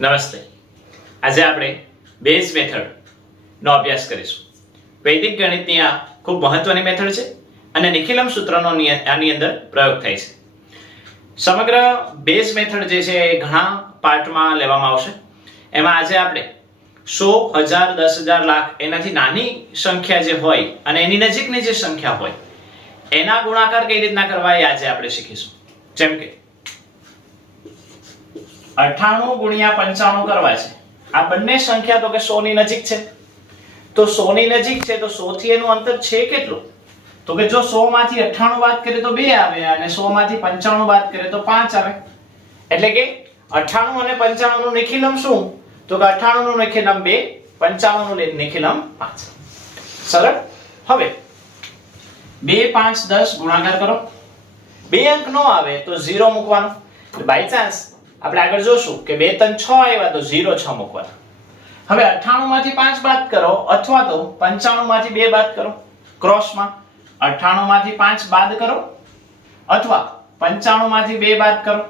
નમસ્તે. આજે આપણે બેઝ મેથડ નો અભ્યાસ કરીશું. વૈદિક ગણિતની આ ખૂબ મહત્વની મેથડ છે અને નિખિલમ સૂત્રનો આની અંદર પ્રયોગ થાય છે. સમગ્ર બેઝ મેથડ જે છે એ ઘણા પાર્ટમાં લેવામાં આવશે. એમાં આજે આપણે 100, 1000, 10,000, લાખ એનાથી નાની સંખ્યા જે હોય અને એની નજીકની જે સંખ્યા હોય એના ગુણાકાર કઈ રીતના કરવા એ આજે આપણે શીખીશું. જેમ કે 98 ગુણ્યા 95 કરવા છે. આ બંને સંખ્યા તો કે 100 ની નજીક છે. તો 100 ની નજીક છે તો 100 થી એનું અંતર છે કેટલું? તો કે જો 100 માંથી 98 બાદ કરીએ તો 2 આવે અને 100 માંથી 95 બાદ કરીએ તો 5 આવે. એટલે કે 98 અને 95 નું નિખિલમ શું? તો કે 98 નું નિખિલમ 2, 95 નું નિખિલમ 5. સરળ. હવે 2, 5, 10 ગુણાકાર કરો. 2 અંક નો આવે તો 0 મૂકવાનો. બાય ચાન્સ આપણે આગળ જોશું કે 2, 3, 6 આવ્યા તો 0, 6 મૂકવાના. હવે 98 માંથી 5 બાદ કરો અથવા તો 95 માંથી 2 બાદ કરો. ક્રોસમાં 98 માંથી 5 બાદ કરો અથવા 95 માંથી 2 બાદ કરો.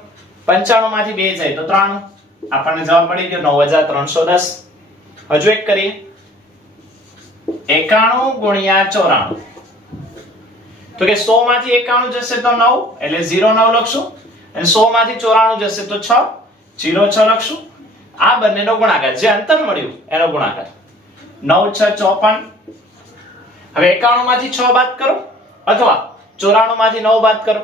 95 માંથી 2 જાય તો 93. આપણને જવાબ મળી ગયો 9310. હજુ એક કરીએ. 91 ગુણ્યા 94. તો કે 100 માંથી 91 જશે તો 9 એટલે 09 લખશું અને 100 માંથી 94 જશે તો 6, 06 લખશું. આ બંનેનો ગુણાકાર જે અંતર મળ્યું એનો ગુણાકાર 9, 6, 54. હવે 91 માંથી 6 બાદ કરો અથવા 94 માંથી 9 બાદ કરો.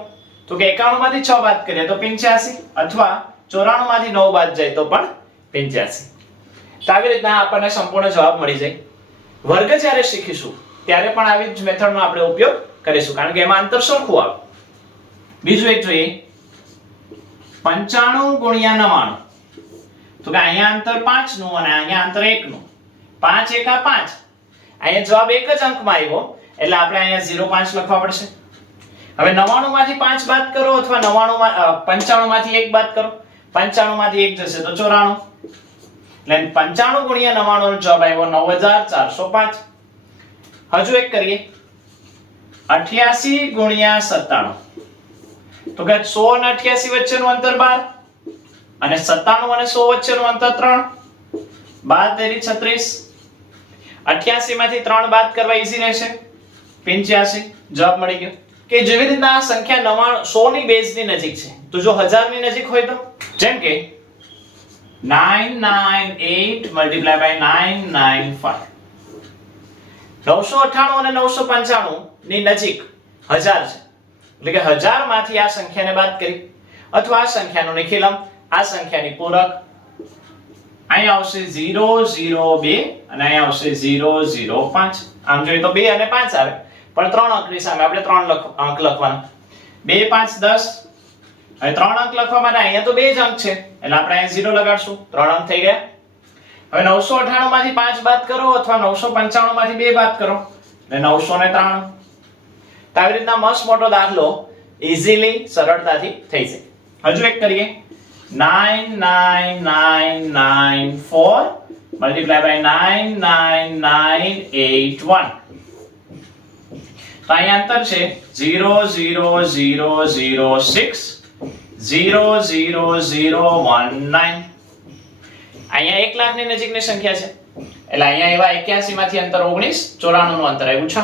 તો કે 91 માંથી 6 બાદ કરીએ તો 85 અથવા 94 માંથી 9 બાદ જાય તો પણ 85. તો આવી રીતના આપણને સંપૂર્ણ જવાબ મળી જાય. વર્ગ જ્યારે શીખીશું ત્યારે પણ આવી જ મેથડનો આપણે ઉપયોગ કરીશું કારણ કે એમાં અંતર સરખું આવે. બીજું એક જોઈએ 95 ગુણ્યા 99. તો કે અહીંયા અંતર 5 નું અને અહીંયા અંતર 1 નું. 5 એકા 5. અહીંયા જવાબ એક જ અંકમાં આવ્યો એટલે આપણે અહીંયા 0.5 લખવા પડશે. હવે 99 માંથી 5 બાદ કરો અથવા 95 માંથી 1 બાદ કરો. 95 માંથી 1 જશે તો 94. એટલે 95 ગુણ્યા 99 નો જવાબ આવ્યો 9405. હજુ એક કરીએ 88 ગુણ્યા 97. તો કે 100 અને 88 વચ્ચેનું અંતર 12 અને 97 અને 100 વચ્ચેનું અંતર 3. 12 36. 88 માંથી 3 બાદ કરવા ઈઝી રહેશે. 85 જવાબ મળી ગયો. કે જેવી રીતના આ સંખ્યા 100 ની બેઝ ની નજીક છે તો જો 1000 ની નજીક હોય તો જેમ કે 998 multiplied by 995. 998 અને 995 ની નજીક 1000 છે. એટલે કે 1000 માંથી આ સંખ્યાને બાદ કરી અથવા આ સંખ્યાનો નિખિલમ આ સંખ્યાની પૂરક અહીંયા આવશે 002 અને અહીંયા આવશે 005. આમ જોઈએ તો 2 અને 5 આવે પણ 3 અંકની સામે આપણે 3 અંક લખવાના. 2, 5, 10 હવે 3 અંક લખવા માટે અહીંયા તો 2 જ અંક છે એટલે આપણે અહીંયા 0 લગાડશું. 3 અંક થઈ ગયા. હવે 998 માંથી 5 બાદ કરો અથવા 995 માંથી 2 બાદ કરો એટલે 993. તો આવી રીતના મસ્ત મોટો દાખલો ઈઝીલી સરળતાથી થઈ જાય. હજુ એક કરીએ 99994 multiplied by 99981. તો અહીંયા અંતર છે 00006 00019. અહીંયા 1 લાખ ની નજીકની સંખ્યા છે એટલે અહીંયા એવા 81 માંથી અંતર 19, 94 નું અંતર આવ્યું 6.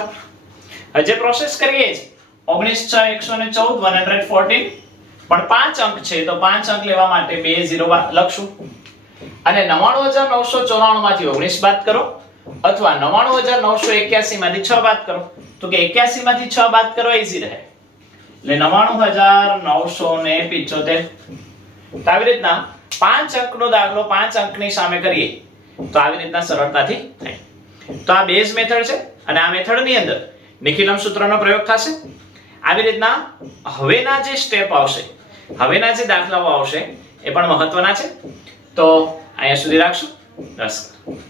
હવે જે પ્રોસેસ કરીએ છે 19, 6, 114 114 પણ 5 અંક છે તો 5 અંક લેવા માટે 2 0 લખશું અને 99994 માંથી 19 બાદ કરો અથવા 99981 માંથી 6 બાદ કરો. તો કે 81 માંથી 6 બાદ કરો ઈઝી રહે એટલે 99975. તો આવી રીતના 5 અંકનો દાખલો 5 અંકની સામે કરીએ તો આવી રીતના સરળતાથી થાય. તો આ બેઝ મેથડ છે અને આ મેથડની અંદર નિખિલમ સૂત્રનો પ્રયોગ થશે. આવી રીતના હવેના જે સ્ટેપ આવશે હવેના જે દાખલાઓ આવશે એ પણ મહત્વના છે. તો અહીંયા સુધી રાખશું. નમસ્કાર.